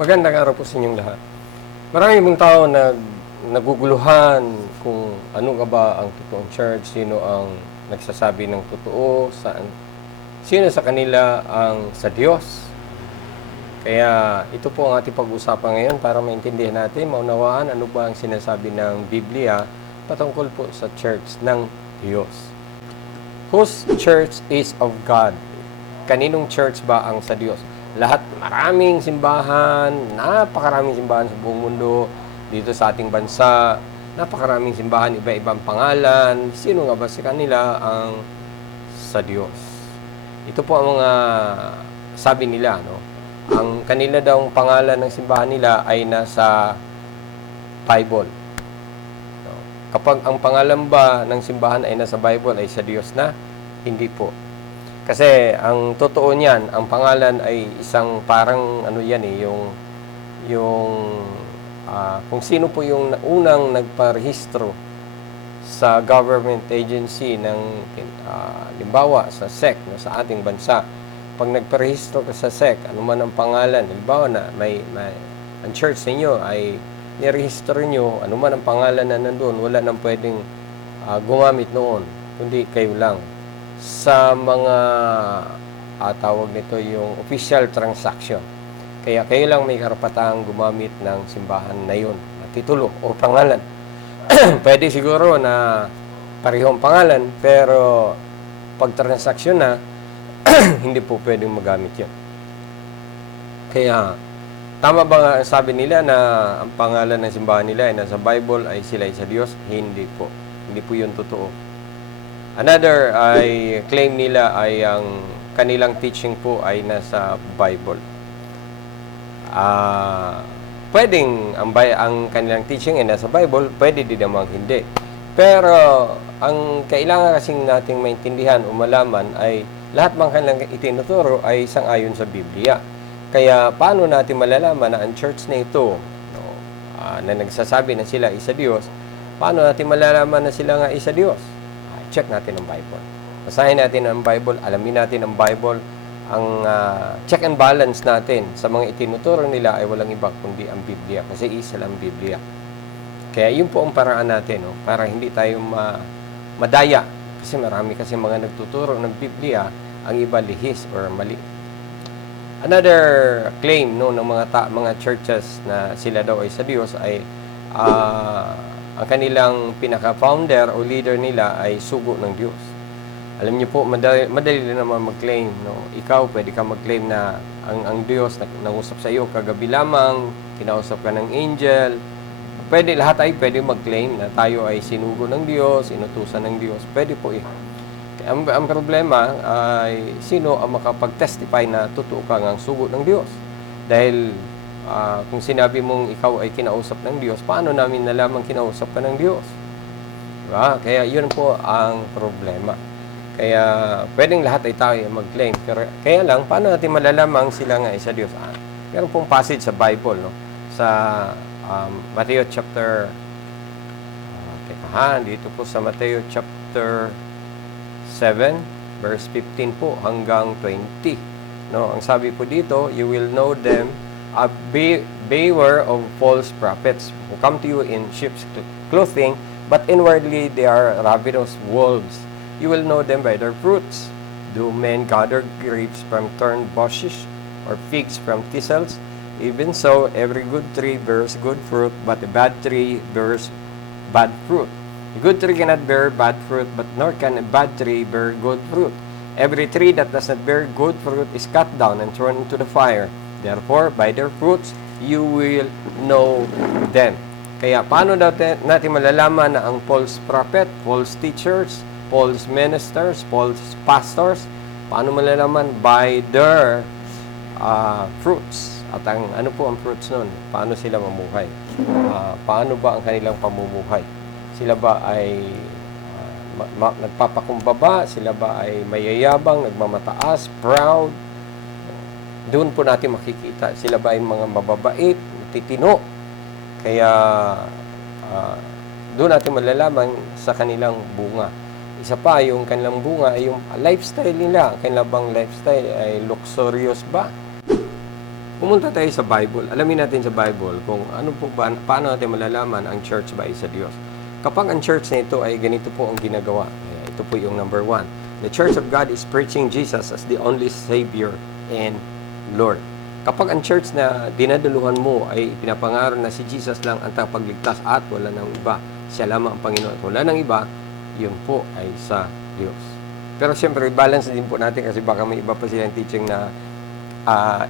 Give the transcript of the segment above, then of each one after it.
Magandang araw po sa inyong lahat. Marami mong tao na naguguluhan kung ano nga ba ang totoong church, sino ang nagsasabi ng totoo, sino sa kanila ang sa Diyos. Kaya ito po ang ating pag-usapan ngayon para maintindihan natin, maunawaan ano ba ang sinasabi ng Biblia patungkol po sa church ng Diyos. Whose church is of God? Kaninong church ba ang sa Diyos? Lahat, maraming simbahan, napakaraming simbahan sa buong mundo, dito sa ating bansa, napakaraming simbahan, iba-ibang pangalan. Sino nga ba sa kanila ang sa Diyos? Ito po ang mga sabi nila, no? Ang kanila daw pangalan ng simbahan nila ay nasa Bible. No? Kapag ang pangalan ba ng simbahan ay nasa Bible ay sa Diyos na, hindi po. Kasi ang totoo niyan, ang pangalan ay isang parang ano yan kung sino po yung unang nagparehistro sa government agency ng limbawa sa SEC no, sa ating bansa. Pag nagparehistro ka sa SEC, ano man ang pangalan, limbawa na ang church ninyo ay nirehistro nyo, ano man ang pangalan na nandun, wala nang pwedeng gumamit noon, kundi kayo lang. Sa mga tawag nito yung official transaction. Kaya kayo lang may karapatang gumamit ng simbahan na yun, titulo o pangalan. Pwede siguro na parehong pangalan, pero pag transaksyon na, hindi po pwedeng magamit yun. Kaya, tama ba nga sabi nila na ang pangalan ng simbahan nila ay nasa Bible ay sila ay sa Diyos? Hindi po. Hindi po yun totoo. Another ay claim nila ay ang kanilang teaching po ay nasa Bible. Pwedeng ang kanilang teaching ay nasa Bible, pwede din namang hindi. Pero ang kailangan kasing nating maintindihan o malaman ay lahat ng kanilang itinuturo ay sang-ayon sa Biblia. Kaya paano natin malalaman na ang church na ito na nagsasabi na sila isa Diyos, paano natin malalaman na sila nga isa Diyos? Check natin ang Bible. Basahin natin ang Bible, alamin natin ang Bible. Ang check and balance natin sa mga itinuturo nila ay walang iba kundi ang Biblia. Kasi isa lang Biblia. Kaya yun po ang paraan natin, no? Para hindi tayo madaya. Kasi marami kasi mga nagtuturo ng Biblia, ang iba lihis or mali. Another claim no, ng mga churches na sila daw ay sa Diyos ay ang kanilang pinaka-founder o leader nila ay sugo ng Diyos. Alam niyo po, madali naman mag-claim. No? Ikaw, pwede ka mag-claim na ang Diyos nangusap sa iyo kagabi lamang, kinausap ka ng angel. Lahat ay pwede mag-claim na tayo ay sinugo ng Diyos, inutusan ng Diyos. Pwede po eh. Ang problema ay sino ang makapag-testify na totoo ka ng sugo ng Diyos. Dahil kung sinabi mong ikaw ay kinausap ng Diyos, paano namin nalaman kinausap ka ng Diyos? Diba? Kaya yun po ang problema. Kaya pwedeng lahat ay tayo mag-claim. Pero kaya lang, paano natin malalaman sila nga ay sa Diyos? Meron pong passage sa Bible, no? Sa Matthew chapter dito po sa Matthew chapter 7 verse 15 po hanggang 20. No, ang sabi po dito, you will know them, beware of false prophets who come to you in sheep's clothing, but inwardly they are ravenous wolves. You will know them by their fruits. Do men gather grapes from thorn bushes, or figs from thistles? Even so, every good tree bears good fruit, but a bad tree bears bad fruit. A good tree cannot bear bad fruit, but nor can a bad tree bear good fruit. Every tree that does not bear good fruit is cut down and thrown into the fire. Therefore, by their fruits, you will know them. Kaya paano natin malalaman na ang false prophet, false teachers, false ministers, false pastors, paano malalaman? By their fruits. At ano po ang fruits nun? Paano sila mamuhay? Paano ba ang kanilang pamumuhay? Sila ba ay nagpapakumbaba? Sila ba ay mayayabang, nagmamataas, proud? Doon po natin makikita. Sila ba ay mga mababait, titino? Kaya doon natin malalaman sa kanilang bunga. Isa pa, yung kanilang bunga ay yung lifestyle nila. Kanilang bang lifestyle ay luxurious ba? pumunta tayo sa Bible. Alamin natin sa Bible kung ano po ba, paano natin malalaman ang church ba ay sa Diyos. Kapag ang church na ito ay ganito po ang ginagawa, ito po yung number 1. The Church of God is preaching Jesus as the only Savior and Lord. Kapag ang church na dinaduluhan mo ay pinapangaral na si Jesus lang ang tagapagligtas at wala nang iba, siya lamang ang Panginoon at wala nang iba, yun po ay sa Diyos. Pero siyempre, balance din po natin kasi baka may iba pa silang teaching na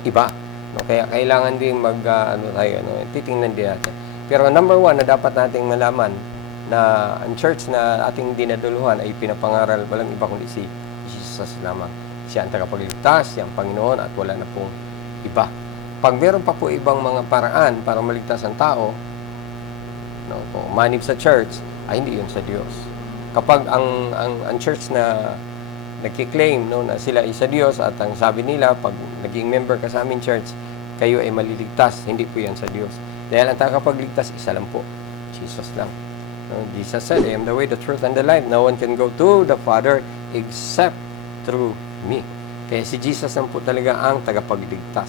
iba. No? Kaya kailangan din titingnan din natin. Pero number 1 na dapat nating malaman na ang church na ating dinaduluhan ay pinapangaral walang iba kundi si Jesus lamang. Siya ang tagapagligtas, siya ang Panginoon at wala na pong iba. Pag meron pa po ibang mga paraan para maligtas ang tao, no, kung manib sa church, ay hindi yun sa Diyos. Kapag ang church na nagki-claim na sila ay sa Diyos at ang sabi nila, pag naging member ka sa aming church, kayo ay maliligtas, hindi po yan sa Diyos. Dahil ang tagapagligtas, isa lang po, Jesus lang. No, Jesus said, I am the way, the truth, and the life. No one can go to the Father except through me. Kaya si Jesus lang po talaga ang tagapagligtas.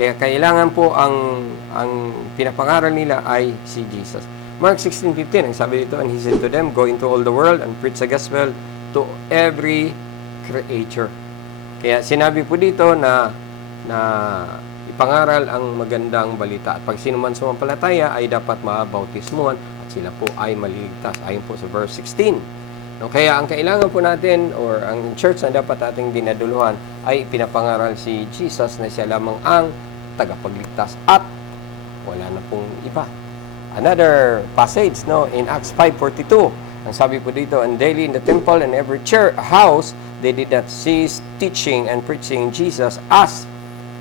Kaya kailangan po ang pinapangaral nila ay si Jesus. Mark 16:15, ang sabi dito, and he said to them, go into all the world and preach the gospel to every creature. Kaya sinabi po dito na ipangaral ang magandang balita. At pag sino man sumampalataya ay dapat mabautismuhan at sila po ay maliligtas. Ayon po sa verse 16. No, kaya ang kailangan po natin or ang church na dapat ating dinaduluhan ay pinapangaral si Jesus na siya lamang ang tagapagligtas at wala na pong iba. Another passage in Acts 5:42. Ang sabi po dito, and daily in the temple and every house they did not cease teaching and preaching Jesus as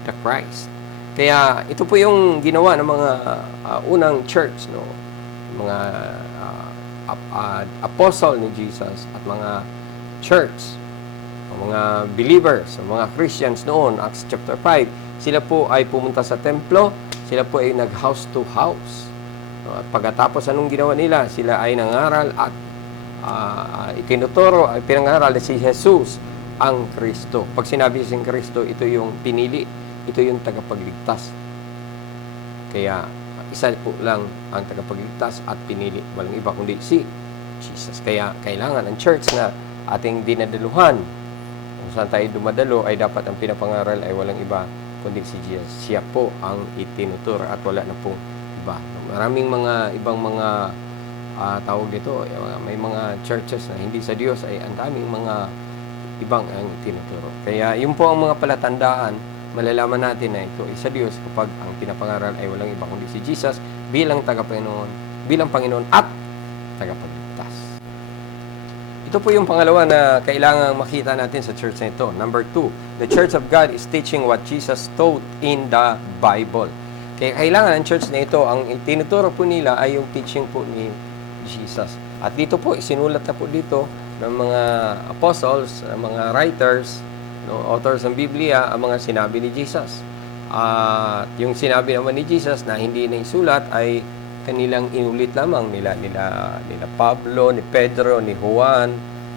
the Christ. Kaya ito po yung ginawa ng mga unang church, mga apostle ni Jesus at mga church, mga believers, mga Christians noon, Acts chapter 5, sila po ay pumunta sa templo, sila po ay nag-house to house. At pagkatapos anong ginawa nila? Sila ay nangaral at itinuturo, ay pinangaral si Jesus ang Kristo. Pag sinabi siyang Kristo, ito yung pinili, ito yung tagapagligtas. Kaya isa po lang ang tagapagligtas at pinili, walang iba kundi si Jesus. Kaya kailangan ang church na ating dinadaluhan, kung saan tayo dumadalo, ay dapat ang pinapangaral ay walang iba kundi si Jesus. Siya po ang itinuturo at wala na pong iba. Maraming mga ibang mga tawag dito, may mga churches na hindi sa Diyos ay ang daming mga ibang ang tinuturo. Kaya yun po ang mga palatandaan, malalaman natin na ito ay sa Diyos kapag ang pinapangaral ay walang iba kundi si Jesus bilang tagapanginoon, bilang Panginoon at tagapagligtas. Ito po yung pangalawa na kailangang makita natin sa church na ito. Number 2, the Church of God is teaching what Jesus taught in the Bible. Kaya kailangan ang church na ito, ang tinuturo po nila ay yung teaching po ni Jesus. At dito po, isinulat na po dito ng mga apostles, ng mga writers, authors ng Biblia, ang mga sinabi ni Jesus. At yung sinabi naman ni Jesus na hindi na isulat ay kanilang inulit lamang nila Pablo, ni Pedro, ni Juan,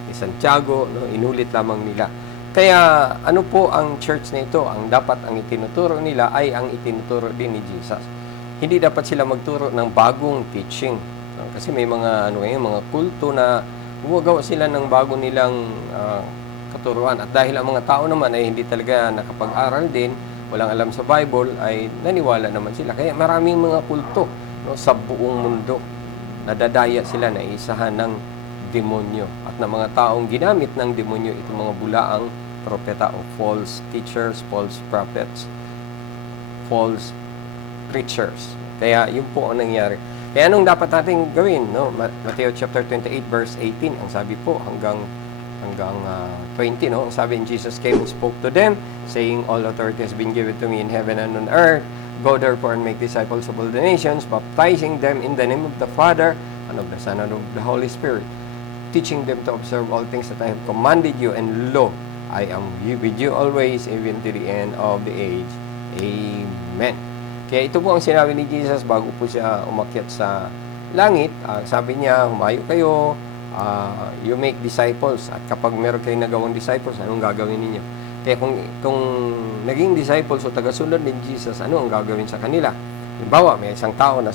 ni Santiago, inulit lamang nila. Kaya ano po ang church na ito? Ang dapat ang itinuturo nila ay ang itinuturo din ni Jesus. Hindi dapat sila magturo ng bagong teaching. Kasi may mga mga kulto na gumagawa sila ng bago nilang katuruan. At dahil ang mga tao naman ay hindi talaga nakapag-aral din, walang alam sa Bible, ay naniwala naman sila. Kaya maraming mga kulto sa buong mundo. Nadadaya sila na isahan ng demonyo. At ng mga taong ginamit ng demonyo itong mga bulaang propeta o false teachers, false prophets, false preachers. Kaya yun po ang nangyari. Kaya anong dapat natin gawin? Matthew chapter 28 verse 18, ang sabi po hanggang 20, ang sabi, and Jesus came and spoke to them, saying, all authority has been given to me in heaven and on earth. Go therefore and make disciples of all the nations, baptizing them in the name of the Father and of the Son and of the Holy Spirit, teaching them to observe all things that I have commanded you, and lo, I am with you always, even to the end of the age. Amen. Kaya ito po ang sinabi ni Jesus bago po siya umakyat sa langit. Sabi niya, humayo kayo, you make disciples. At kapag meron kayong nagawang disciples, anong gagawin ninyo? Kaya kung naging disciples o tagasunod ni Jesus, ano ang gagawin sa kanila? Halimbawa, may isang tao na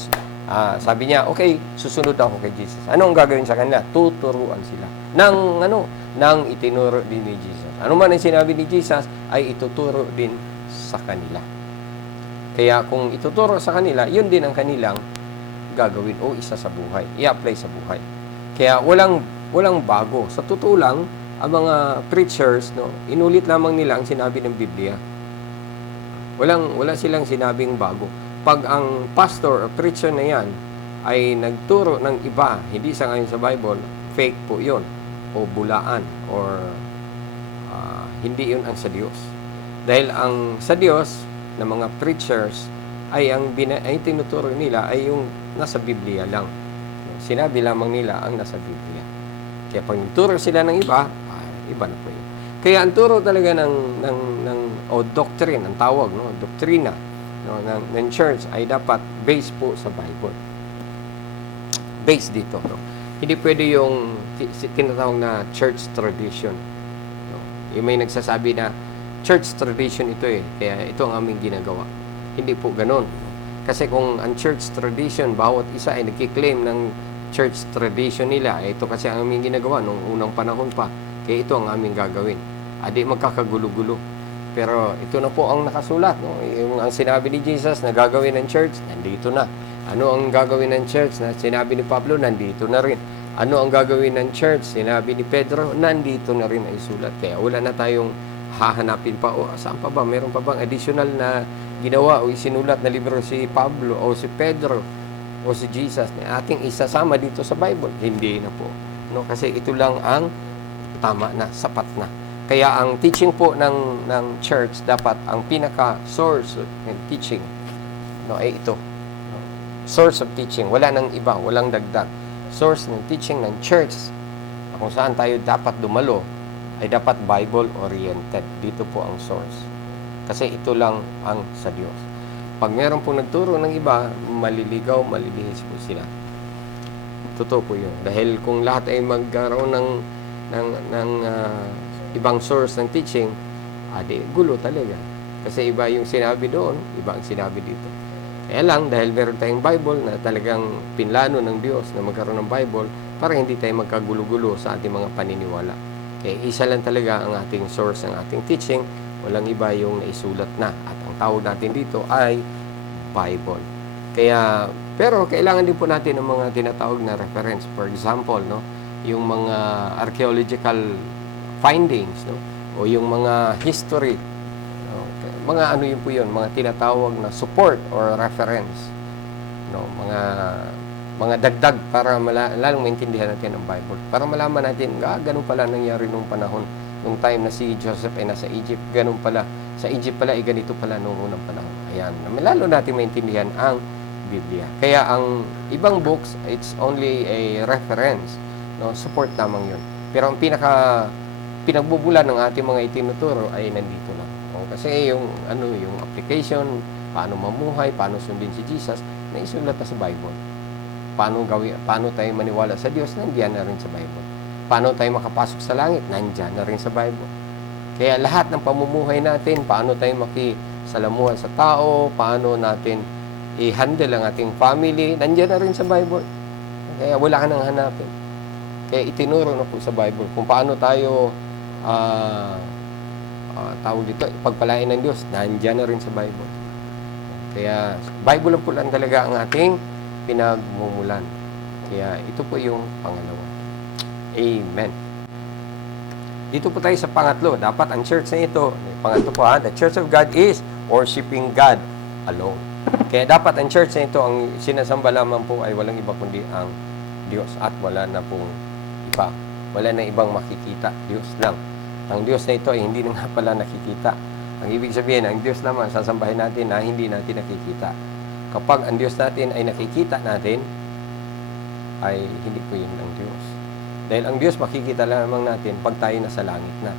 sabi niya, okay, susunod ako kay Jesus. Ano ang gagawin sa kanila? Tuturuan sila ng itinuro din ni Jesus. Ano man ang sinabi ni Jesus, ay ituturo din sa kanila. Kaya kung ituturo sa kanila, yun din ang kanilang gagawin o isa sa buhay. I-apply sa buhay. Kaya walang bago. Sa totoo lang, ang mga preachers, inulit lamang nila ang sinabi ng Biblia. Wala silang sinabing bago. Pag ang pastor o preacher na yan ay nagturo ng iba, hindi sa ngayon sa Bible, fake po yun. O bulaan. Or hindi yun ang sa Diyos. Dahil ang sa Diyos, na mga preachers, ay ay tinuturo nila ay yung nasa Biblia lang. Sinabi lamang nila ang nasa Biblia. Kaya pag nagturo sila ng iba na po yun. Kaya ang turo talaga ng doctrine, ang tawag, doktrina ng church ay dapat based po sa Bible. Based dito. Hindi pwede yung tinatawag na church tradition. Yung may nagsasabi na church tradition ito kaya ito ang aming ginagawa. Hindi po ganon. Kasi kung ang church tradition, bawat isa ay nagkiklaim ng church tradition nila, ito kasi ang aming ginagawa nung unang panahon pa, kaya ito ang aming gagawin. Adi magkakagulo-gulo. Pero ito na po ang nakasulat. Yung ang sinabi ni Jesus na gagawin ng church, nandito na. Ano ang gagawin ng church na sinabi ni Pablo, nandito na rin. Ano ang gagawin ng church, sinabi ni Pedro, nandito na rin ay sulat. Kaya wala na tayong hahanapin pa, saan pa ba? Meron pa bang additional na ginawa o isinulat na libro si Pablo o si Pedro o si Jesus na ating isasama dito sa Bible? Hindi na po. Kasi ito lang ang tama na, sapat na. Kaya ang teaching po ng church, dapat ang pinaka-source ng teaching ay ito. Source of teaching. Wala nang iba, walang dagdag. Source ng teaching ng church kung saan tayo dapat dumalo ay dapat Bible-oriented. Dito po ang source. Kasi ito lang ang sa Diyos. Pag meron pong nagturo ng iba, maliligaw, malilihis po sila. Totoo po yun. Dahil kung lahat ay magkaroon ng ibang source ng teaching, gulo talaga. Kasi iba yung sinabi doon, iba ang sinabi dito. Kaya lang, dahil meron tayong Bible na talagang pinlano ng Diyos na magkaroon ng Bible para hindi tayo magkagulo-gulo sa ating mga paniniwala. Kaya isa lang talaga ang ating source, ang ating teaching. Walang iba yung naisulat na. At ang tawag natin dito ay Bible. Pero kailangan din po natin ng mga tinatawag na reference. For example, yung mga archaeological findings, o yung mga history, mga yun po yun, mga tinatawag na support or reference, mga dagdag para lalong maintindihan natin ang Bible. Para malaman natin, ganun pala nangyari nung panahon, nung time na si Joseph ay nasa Egypt, ganun pala. Sa Egypt pala, ganito pala nung unang panahon. Ayan, lalo natin maintindihan ang Biblia. Kaya ang ibang books, it's only a reference, support lamang yun. Pero ang pinagbubulan ng ating mga itinuturo ay nandito lang. Kasi yung application, paano mamuhay, paano sundin si Jesus, naisulat na sa Bible. Paano tayo maniwala sa Diyos, nandiyan na rin sa Bible. Paano tayo makapasok sa langit, nandiyan na rin sa Bible. Kaya lahat ng pamumuhay natin, paano tayo makisalamuha sa tao, paano natin i-handle ang ating family, nandiyan na rin sa Bible. Kaya wala ka nang hanapin. Kaya itinuro na po sa Bible kung paano tayo tawag dito, pagpalain ng Diyos, nandiyan na rin sa Bible. Kaya Bible po lang talaga ang ating pinagmumulan. Kaya ito po yung pangalawa. Amen. Dito po tayo sa pangatlo. Dapat ang church na ito, pangatlo po the Church of God is worshiping God alone. Kaya dapat ang church na ito, ang sinasamba lamang po ay walang iba kundi ang Diyos at wala na pong iba. Wala na ibang makikita. Diyos lang. Ang Diyos na ito ay hindi na nga pala nakikita. Ang ibig sabihin, ang Diyos naman sasambahin natin na hindi natin nakikita. Kapag ang Diyos natin ay nakikita natin, ay hindi po yun ang Diyos. Dahil ang Diyos makikita lamang natin pag tayo nasa langit na.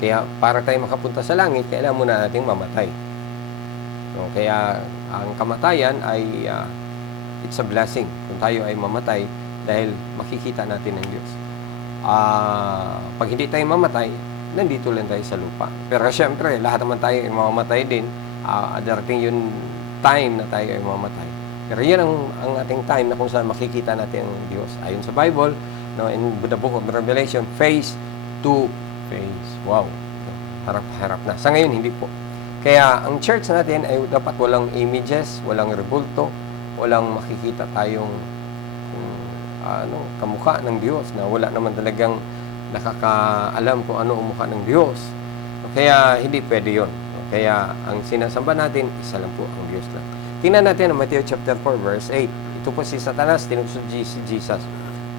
Kaya para tayo makapunta sa langit, kailangan muna nating mamatay. Kaya ang kamatayan ay it's a blessing kung tayo ay mamatay dahil makikita natin ang Diyos. Pag hindi tayo mamatay, nandito lang tayo sa lupa. Pero syempre, lahat naman tayo ay mamamatay din. Darating yung time na tayo ay mamamatay. Pero yan ang ating time na kung saan makikita natin ang Diyos. Ayon sa Bible, no, in the book of Revelation, face to face. Wow! Harap-harap na. Sa ngayon, hindi po. Kaya ang church natin ay dapat walang images, walang rebulto, walang makikita tayong kamukha ng Diyos na wala naman talagang nakakaalam kung ano ang mukha ng Diyos. Kaya hindi pwede yun. Kaya ang sinasamba natin, isa lang po ang Diyos lang. Tingnan natin ang Matthew chapter 4 verse 8. Ito po si Satanas, tinukso si Jesus.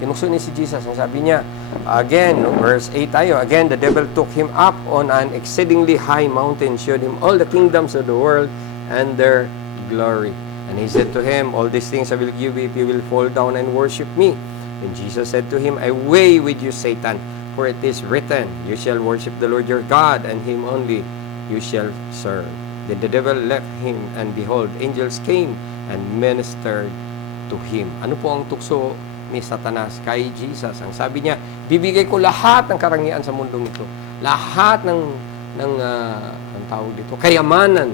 Tinukso ni si Jesus. Ang sabi niya, again, verse 8 tayo, again, the devil took him up on an exceedingly high mountain, showed him all the kingdoms of the world and their glory. And he said to him, all these things I will give you if you will fall down and worship me. And Jesus said to him, away with you, Satan, for it is written, you shall worship the Lord your God, and him only you shall serve. Then the devil left him, and behold, angels came and ministered to him. Ano po ang tukso ni Satanas kay Jesus? Ang sabi niya, bibigay ko lahat ng karangyaan sa mundong ito. Lahat ng ang tawag dito, kayamanan,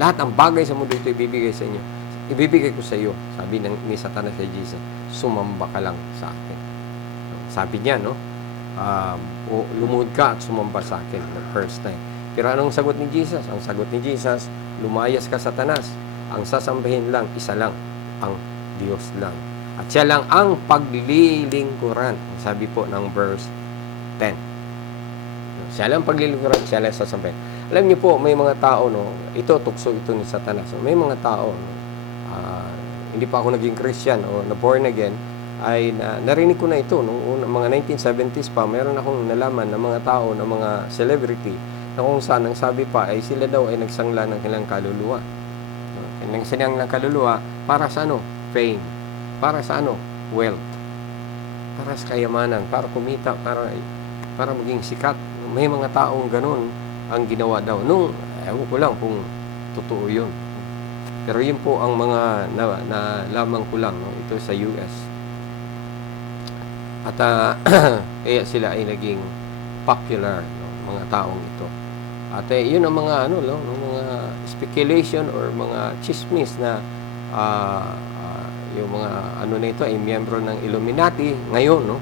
lahat ng bagay sa mundo ito ibibigay sa inyo. Ibibigay ko sa iyo, sabi ni Satanas kay Jesus, sumamba ka lang sa akin. Sabi niya, no? Lumuhod ka at sumamba sa akin the first time. Pero anong sagot ni Jesus? Ang sagot ni Jesus, lumayas ka, Satanas. Ang sasambahin lang, isa lang, ang Diyos lang. At siya lang ang paglilingkuran. Sabi po ng verse 10. Siya lang paglilingkuran, siya lang sasambahin. Alam niyo po, may mga tao, no? Ito, tukso ito ni Satanas. May mga tao, no? Hindi pa ako naging Christian o na-born again, ay narinig ko na ito. Noong mga 1970s pa, mayroon akong nalaman ng mga tao, ng mga celebrity, na kung saan ang sabi pa ay sila daw ay nagsangla ng kanilang kaluluwa. Kanilang sinilang kaluluwa para sa ano? Fame. Para sa ano? Wealth. Para sa kayamanan, para kumita, para maging sikat. May mga taong ganun ang ginawa daw. Ewan ko lang kung totoo yun. Pero yun po ang mga nalaman ko lang, no? Ito sa US. At kaya sila ay naging popular, no? Mga taong ito. At yun ang mga mga speculation or mga chismis na yung mga na ito ay miyembro ng Illuminati ngayon, no?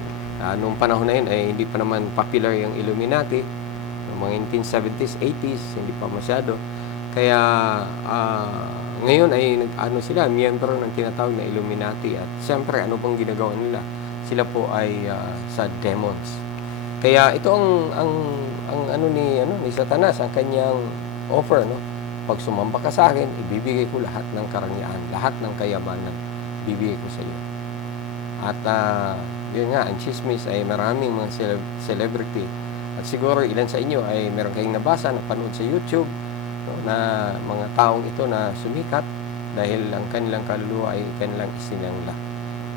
Nung panahon na yun ay hindi pa naman popular yung Illuminati. Noong mga 1970s, 80s, hindi pa masyado. Kaya ngayon ay sila, miyembro ng tinatawag na Illuminati. At siyempre, ano bang ginagawa nila? Sila po ay sa demons. Kaya ito ang ni Satanas, ang kanyang offer, no? Pag sumamba ka sa akin, ibibigay ko lahat ng karangyaan, lahat ng kayamanan, bibigay ko sa iyo. At yun nga, ang chismis ay maraming mga celebrity. At siguro ilan sa inyo ay meron kayong nabasa, napanood sa YouTube, no, na mga taong ito na sumikat dahil ang kanilang kaluluwa ay kanilang isinangla.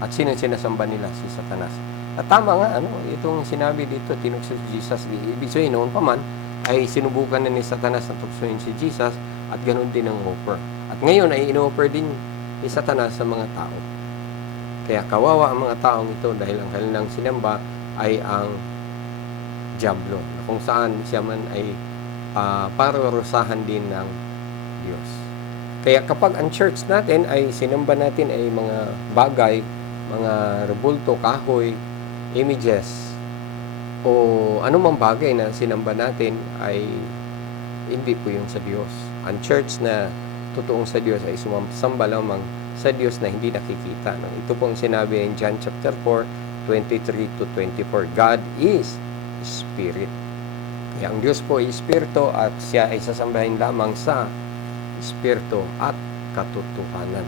At sinasamba nila si Satanas. At tama nga, itong sinabi dito, tinukso si Jesus. Ibig sabihin, noon pa man, ay sinubukan na ni Satanas na tuksoin si Jesus at ganoon din ang offer. At ngayon ay in-offer din ni Satanas sa mga tao. Kaya kawawa ang mga taong ito dahil ang kanilang sinamba ay ang Diablo, kung saan siya man ay parurusahan din ng Diyos. Kaya kapag ang church natin ay sinamba natin ay mga bagay, mga rebulto, kahoy, images, o anumang bagay na sinamba natin ay hindi po yun sa Diyos. Ang church na totoong sa Diyos ay sumasamba lamang sa Diyos na hindi nakikita. Ito pong sinabi in John chapter 4, 23 to 24. God is Spirit. Kaya ang Diyos po ay Espiritu at siya ay sasambahin lamang sa Espiritu at katotohanan.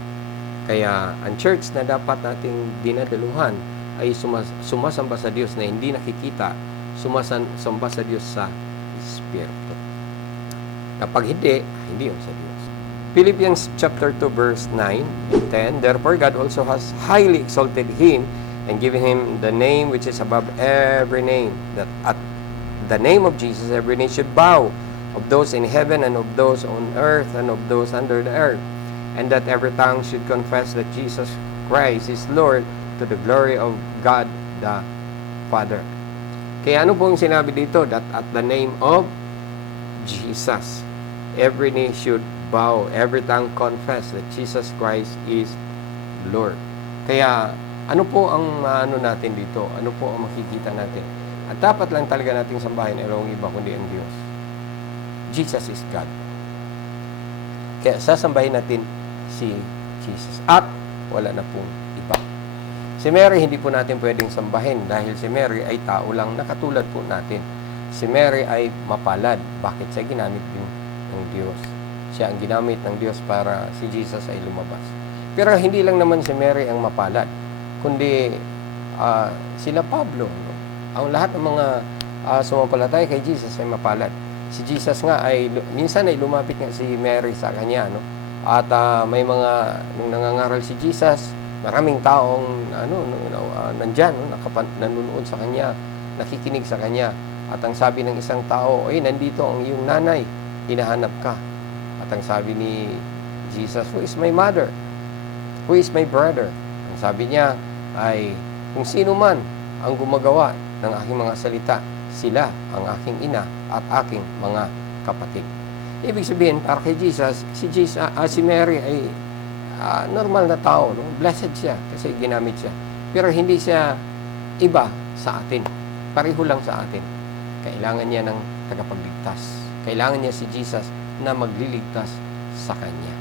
Kaya ang church na dapat nating dinadaluhan ay sumasamba sa Diyos na hindi nakikita, sumasamba sa Diyos sa Espiritu. Kapag hindi yun sa Diyos. Philippians chapter 2 verse 9 and 10, therefore God also has highly exalted him and given him the name which is above every name, that at the name of Jesus every name should bow, of those in heaven and of those on earth and of those under the earth, and that every tongue should confess that Jesus Christ is Lord, to the glory of God the Father. Kaya ano pong sinabi dito? That at the name of Jesus, every knee should bow, every tongue confess that Jesus Christ is Lord. Kaya ano po ang ano natin dito? Ano po ang makikita natin? At dapat lang talaga nating sambahin ay walang iba kundi ang Diyos. Jesus is God. Kaya sasambahin natin si Jesus. At wala na pong iba. Si Mary hindi po natin pwedeng sambahin dahil si Mary ay tao lang na katulad po natin. Si Mary ay mapalad. Bakit siya ginamit din ng Diyos? Siya ang ginamit ng Diyos para si Jesus ay lumabas. Pero hindi lang naman si Mary ang mapalad, kundi sila Pablo. No? Ang lahat ng mga sumampalataya kay Jesus ay mapalad. Si Jesus nga ay, minsan ay lumapit nga si Mary sa kanya. No? At may mga, nung nangangaral si Jesus, maraming taong nandyan, no? Nanonood sa kanya, nakikinig sa kanya. At ang sabi ng isang tao, ay nandito ang iyong nanay, hinahanap ka. At ang sabi ni Jesus, who is my mother? Who is my brother? Ang sabi niya ay, kung sino man ang gumagawa ng aking mga salita, sila ang aking ina at aking mga kapatid. Ibig sabihin, para kay Jesus, si Mary ay normal na tao. No? Blessed siya kasi ginamit siya. Pero hindi siya iba sa atin. Pareho lang sa atin. Kailangan niya ng tagapagligtas. Kailangan niya si Jesus na magliligtas sa kanya.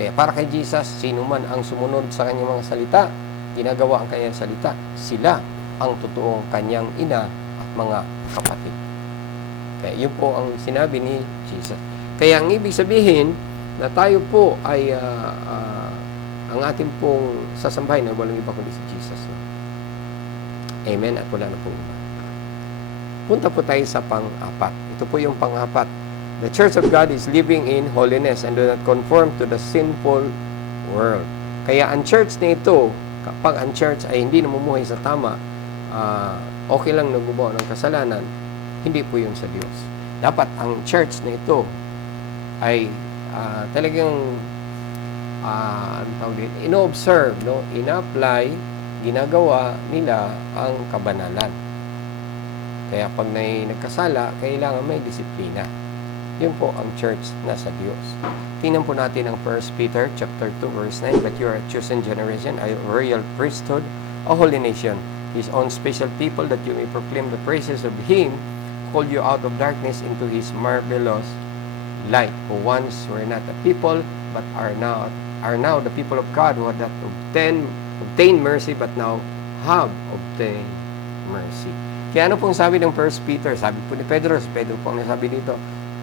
Kaya para kay Jesus, sino man ang sumunod sa kanyang mga salita, ginagawa ang kanyang salita, sila ang totoong kanyang ina at mga kapatid. Kaya yun po ang sinabi ni Jesus. Kaya ang ibig sabihin na tayo po ay ang ating pong sasambahin na walang iba kundi si Jesus. Amen at wala na pong iba. Punta po tayo sa pang-apat. Ito po yung pang-apat. The Church of God is living in holiness and do not conform to the sinful world. Kaya ang church na ito, kapag ang church ay hindi namumuhay sa tama, okay lang na gumawa ng kasalanan, hindi po yun sa Diyos. Dapat ang church na ito ay talagang ino-observe, no? Ina-apply, ginagawa nila ang kabanalan. Kaya pag nagkasala, kailangan may disiplina. Yun po ang church na sa Diyos. Tingnan po natin ang 1 Peter chapter 2 verse 9, but you are a chosen generation, a royal priesthood, a holy nation, His own special people, that you may proclaim the praises of Him who called you out of darkness into His marvelous light, who once were not a people, but are now the people of God, who had not obtained mercy, but now have obtained mercy. Kaya ano pong sabi ng 1 Peter? Sabi po ni Pedro po ang nasabi dito,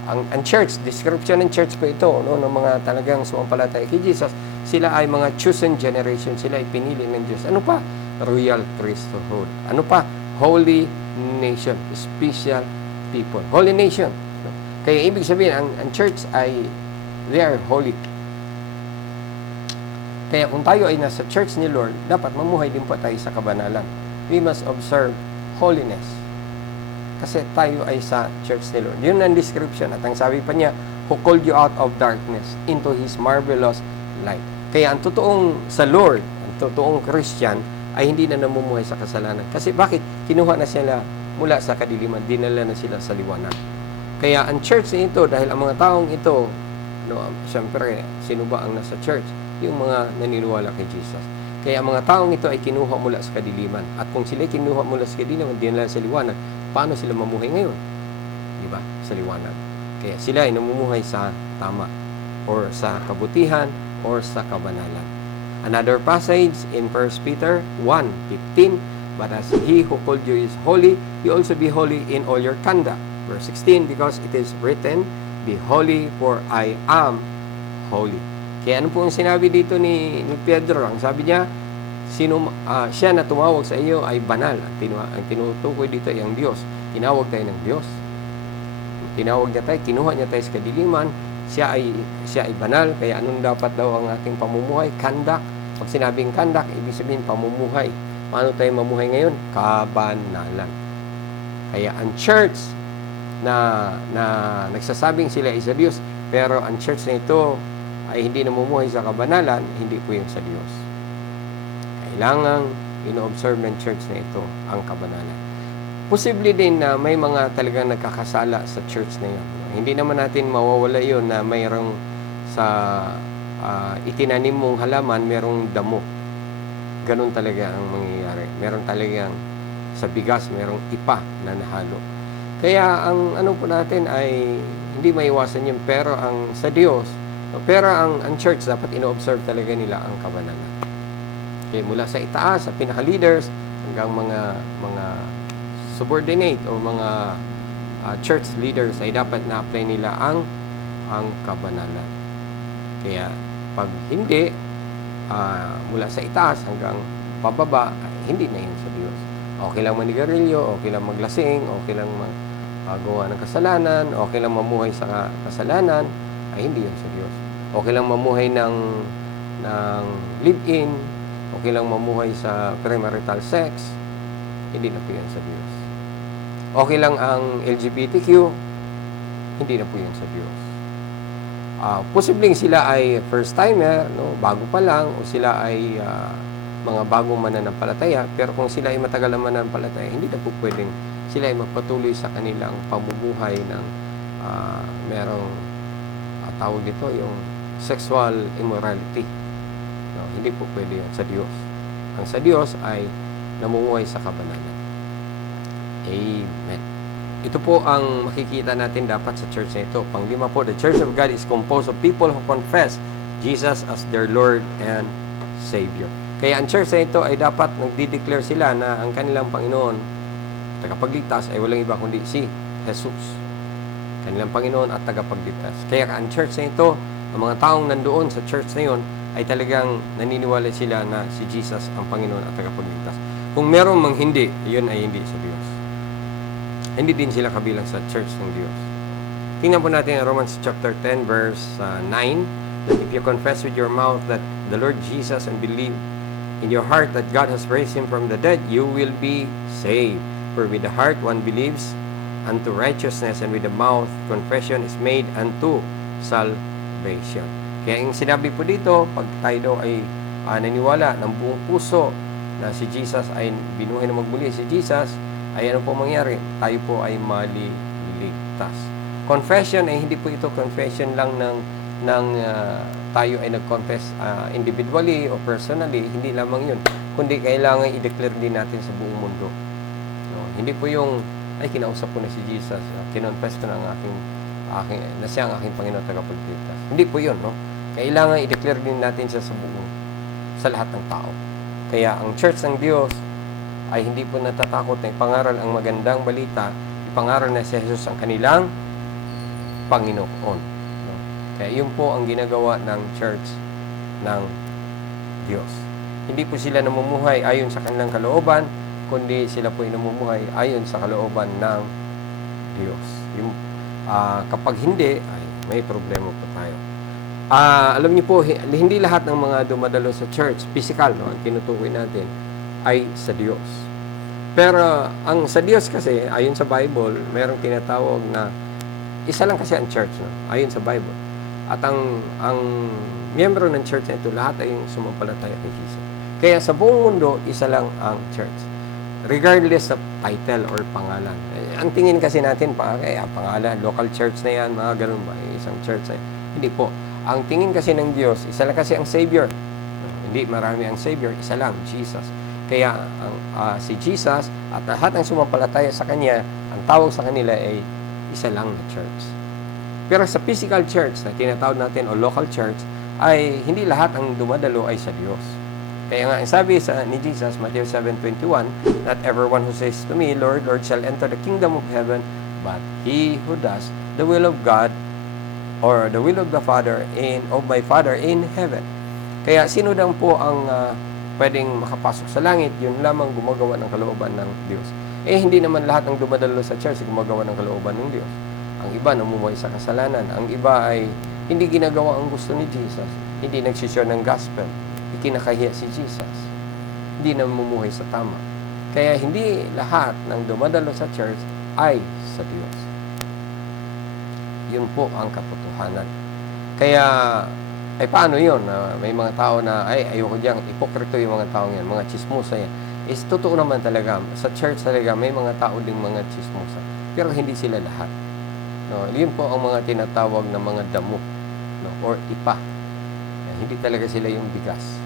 ang church, description ng church po ito, no, ng mga talagang sumampalataya kay Jesus, sila ay mga chosen generation, sila ay pinili ng Diyos. Ano pa? Royal priesthood. Ano pa? Holy nation, special people. Holy nation. No? Kaya ibig sabihin, ang church ay, they are holy. Kaya kung tayo ay nasa church ni Lord, dapat mamuhay din po tayo sa kabanalan. We must observe holiness. Kasi tayo ay sa church ni Lord. Yun ang description. At ang sabi pa niya, who called you out of darkness into His marvelous light. Kaya ang totoong sa Lord, ang totoong Christian, ay hindi na namumuhay sa kasalanan. Kasi bakit? Kinuha na sila mula sa kadiliman, dinala na sila sa liwanag. Kaya ang church na ito, dahil ang mga taong ito, siyempre, sino ba ang nasa church? Yung mga naniniwala kay Jesus. Kaya ang mga taong ito ay kinuha mula sa kadiliman. At kung sila kinuha mula sa kadiliman, dinala sa liwanag, paano sila mamuhay ngayon? Di ba? Sa liwanag. Kaya sila ay namumuhay sa tama, or sa kabutihan, or sa kabanalan. Another passage in 1 Peter 1:15, but as He who called you is holy, you also be holy in all your conduct. Verse 16, because it is written, be holy, for I am holy. Kaya ano po ang sinabi dito ni Pedro? Ang sabi niya, siya na tumawag sa iyo ay banal. Ang tinutukoy dito ay ang Diyos. Tinawag tayo ng Diyos. Tinawag niya tayo, kinuha niya tayo sa kadiliman. Siya ay banal. Kaya anong dapat daw ang ating pamumuhay? Kandak. Pag sinabing kandak, ibig sabihin pamumuhay. Paano tayo mamuhay ngayon? Kabanalan. Kaya ang church na nagsasabing sila ay sa Diyos, pero ang church na ito ay hindi namumuhay sa kabanalan, hindi po yun sa Diyos. Kailangang ino-observe ng church na ito ang kabanalan. Posible din na may mga talagang nagkakasala sa church na yun. Hindi naman natin mawawala yun na mayroong sa itinanim mong halaman, mayroong damo. Ganun talaga ang mangyayari. Meron talagang sa bigas, mayroong ipa na nahalo. Kaya ang ano po natin ay hindi maiwasan yun. Pero ang sa Diyos, pero ang church dapat ino-observe talaga nila ang kabanalan. Okay, mula sa itaas, sa pinaka-leaders, hanggang mga subordinate o mga church leaders ay dapat na-apply nila ang kabanalan. Kaya pag hindi, mula sa itaas hanggang pababa, hindi na yun sa Diyos. Okay lang manigarilyo, okay lang maglasing, okay lang magawa ng kasalanan, okay lang mamuhay sa kasalanan, ay hindi yun sa Diyos. Okay lang mamuhay ng live-in, okay lang mamuhay sa premarital sex, hindi na po yan sa Diyos. Okay lang ang LGBTQ, hindi na po yan sa Diyos. Posibleng sila ay first timer, no, bago pa lang, o sila ay mga bagong mananampalataya, pero kung sila ay matagal na mananampalataya, hindi na po pwedeng sila ay magpatuloy sa kanilang pamumuhay ng merong tawag dito, yung sexual immorality. No, hindi po pwede yan sa Diyos. Ang sa Diyos ay namumuhay sa kabanalan. Amen. Ito po ang makikita natin dapat sa church na ito. Panglima po, the Church of God is composed of people who confess Jesus as their Lord and Savior. Kaya ang church na ito ay dapat nagdi-declare sila na ang kanilang Panginoon, tagapagligtas, ay walang iba kundi si Jesus. Kanilang Panginoon at tagapagligtas. Kaya ang church na ito, ang mga taong nandoon sa church na yon, ay talagang naniniwala sila na si Jesus ang Panginoon at tagapagligtas. Kung meron mang hindi, yun ay hindi sa Diyos. Hindi din sila kabilang sa church ng Diyos. Tingnan po natin ang Romans chapter 10 verse 9, that if you confess with your mouth that the Lord Jesus and believe in your heart that God has raised Him from the dead, you will be saved. For with the heart one believes unto righteousness, and with the mouth confession is made unto salvation. Kaya yung sinabi po dito, pag tayo daw ay naniwala ng buong puso na si Jesus ay binuhay na magmuli, si Jesus, ay ano po mangyari? Tayo po ay maliligtas. Confession ay hindi po ito confession lang ng tayo ay nag-confess individually o personally, hindi lamang yun. Kundi kailangan i-declare din natin sa buong mundo. No? Hindi po yung, ay kinausap ko na si Jesus, kinonfess ko na na siya ang aking Panginoon tagapagligtas. Hindi po yun, no? Kailangan i-declare din natin siya sa lahat ng tao. Kaya ang church ng Diyos ay hindi po natatakot na ipangaral ang magandang balita, ipangaral na si Jesus ang kanilang Panginoon. No? Kaya yun po ang ginagawa ng church ng Diyos. Hindi po sila namumuhay ayon sa kanilang kalooban, kundi sila po ay namumuhay ayon sa kalooban ng Diyos. Yung, kapag hindi, ay may problema po tayo. Alam niyo po, hindi lahat ng mga dumadalo sa church, physical, no, ang tinutukoy natin, ay sa Diyos. Pero ang sa Diyos kasi, ayon sa Bible, mayroong tinatawag na isa lang kasi ang church, no? Ayon sa Bible. At ang miyembro ng church na ito, lahat ay sumampalataya kay Jesus. Kaya sa buong mundo, isa lang ang church. Regardless of title or pangalan. Ang tingin kasi natin, pangalan, local church na yan, mga ganun ba, isang church na yan. Hindi po. Ang tingin kasi ng Diyos, isa lang kasi ang Savior. Hindi marami ang Savior, isa lang, Jesus. Kaya si Jesus at lahat ng sumampalataya sa Kanya, ang tawag sa kanila ay isa lang na church. Pero sa physical church na tinatawag natin o local church, ay hindi lahat ang dumadalo ay sa Diyos. Kaya nga, sabi ni Jesus, Matthew 7:21, not everyone who says to me, Lord, Lord, shall enter the kingdom of heaven, but he who does the will of God or the will of the Father of my Father in heaven. Kaya sino lang po ang pwedeng makapasok sa langit, yun lamang gumagawa ng kalooban ng Diyos. Hindi naman lahat ng dumadalo sa church gumagawa ng kalooban ng Diyos. Ang iba namumuhay sa kasalanan. Ang iba ay hindi ginagawa ang gusto ni Jesus. Hindi nagsishare ng gospel. Ikinakahiya si Jesus. Hindi namumuhay sa tama. Kaya hindi lahat ng dumadalo sa church ay sa Diyos. Yun po ang katotohanan. Kaya ay paano yun? May mga tao na, ayoko diyang, ipokrito yung mga tao yan, mga chismosa yan. is totoo naman talaga. Sa church talaga, may mga tao ding mga chismosa. Pero hindi sila lahat. No, yun po ang mga tinatawag na mga damo, no, or ipa. Hindi talaga sila yung bigas.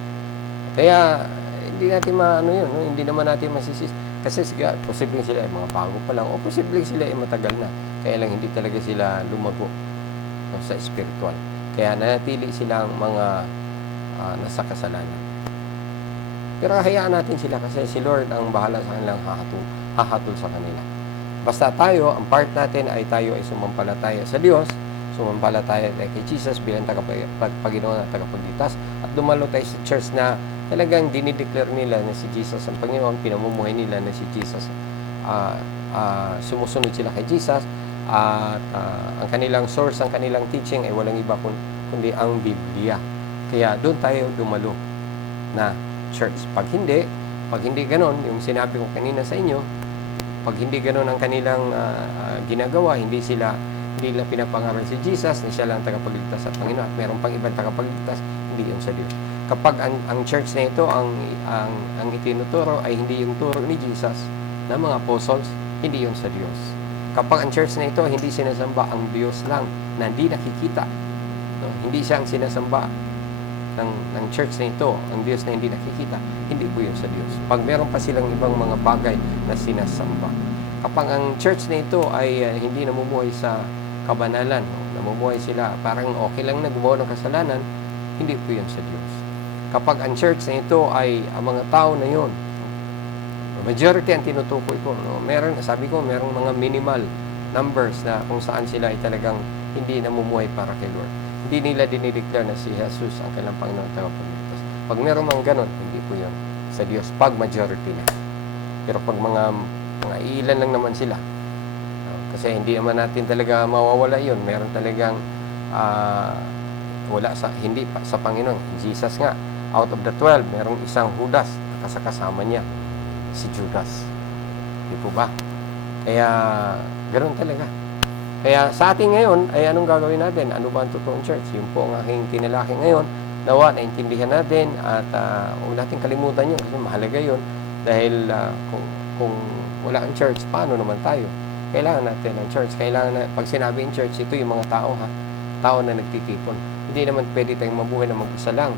Kaya, hindi natin maano yun. No? Hindi naman natin masisis. Kasi posibleng sila ay mga bago pa lang o posibleng sila ay matagal na. Kaya lang hindi talaga sila lumago, no, sa spiritual. Kaya nanatili silang mga nasa kasalanan. Pero hayaan natin sila kasi si Lord ang bahala sa kanilang hahatol sa kanila. Basta tayo, ang part natin ay tayo ay sumampalataya sa Diyos, sumampalataya kay Jesus bilang Panginoon at tagapagligtas, at dumalo tayo sa church na talagang dinideclare nila na si Jesus ang Panginoon, pinamumuhay nila na si Jesus, sumusunod sila kay Jesus, at ang kanilang source, ang kanilang teaching ay walang iba kundi ang Biblia. Kaya doon tayo dumalo na church. Pag hindi ganon, yung sinabi ko kanina sa inyo, pag hindi ganon ang kanilang ginagawa, hindi nila pinapangaral si Jesus na siya lang tagapagligtas at Panginoon at meron pang ibang tagapagligtas, hindi yun sa Diyos. Kapag ang church na ito, ang itinuturo ay hindi yung turo ni Jesus na mga apostles, hindi yun sa Diyos. Kapag ang church na ito, hindi sinasamba ang Diyos lang na hindi nakikita, no? Hindi siya ang sinasamba ng church na ito, ang Diyos na hindi nakikita, hindi po yun sa Diyos. Pag meron pa silang ibang mga bagay na sinasamba. Kapag ang church na ito ay hindi namumuhay sa kabanalan, no? Namumuhay sila, parang okay lang na gumawa ng kasalanan, hindi po yun sa Diyos. Kapag ang church na ito ay ang mga tao na yun, majority ang tinutukoy ko, no? Sabi ko, merong mga minimal numbers na kung saan sila ay talagang hindi namumuhay para kay Lord. Hindi nila dinideclare na si Jesus ang kanilang Panginoon at tagapagligtas. Pag meron mang ganon, hindi po yun sa Diyos. Pag majority na. Pero pag mga ilan lang naman sila, kasi hindi naman natin talaga mawawala yun. Meron talagang hindi pa sa Panginoon. Jesus nga, out of the 12, merong isang Judas na kasama niya, si Judas. Di po ba? Kaya, ganoon talaga. Kaya sa atin ngayon, ay anong gagawin natin? Ano ba ang totoong church? Yun po ang aking tinalaki ngayon. Nawa, naintindihan natin at huwag natin kalimutan yun kasi mahalaga yun. Dahil kung wala ang church, paano naman tayo? Kailangan natin ang church. Pag sinabing church, ito yung mga tao, tao na nagtitipon. Hindi naman pwede tayong mabuhay na mag-isa lang.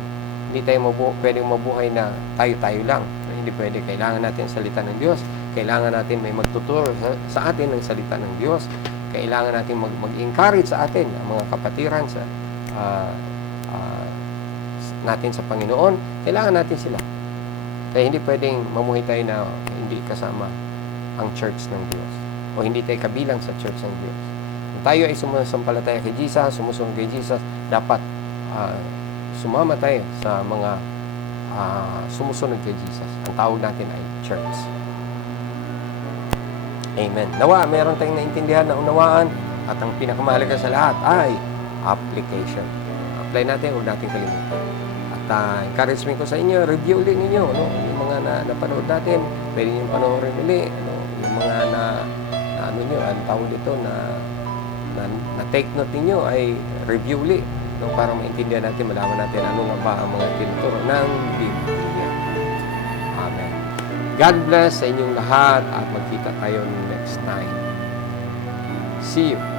Hindi tayo pwedeng mabuhay na tayo-tayo lang. Hindi pwede. Kailangan natin salita ng Diyos. Kailangan natin may magtuturo sa atin ng salita ng Diyos. Kailangan natin mag-encourage sa atin ang mga kapatiran natin sa Panginoon. Kailangan natin sila. Kaya hindi pwedeng mamuhay tayo na hindi kasama ang church ng Diyos o hindi tayo kabilang sa church ng Diyos. Kung tayo ay sumasampalataya kay Jesus, sumusunod kay Jesus, dapat sumama tayo sa mga sumusunod kay Jesus. Ang tawag natin ay church. Amen. Nawa, meron tayong naintindihan na unawaan at ang pinakamahalaga sa lahat ay application. Apply natin, huwag natin kalimutan. At encouragement ko sa inyo, review ulit ninyo, no? Yung mga napanood natin, pwede nyo panoorin ulit, no? Yung mga ano nyo, ang tawag dito na take note ninyo ay review ulit, no? Para maintindihan natin, malaman natin ano nga ba ang mga tinuturo ng Biblia. Amen. God bless sa inyong lahat at magkita tayo next time. See you.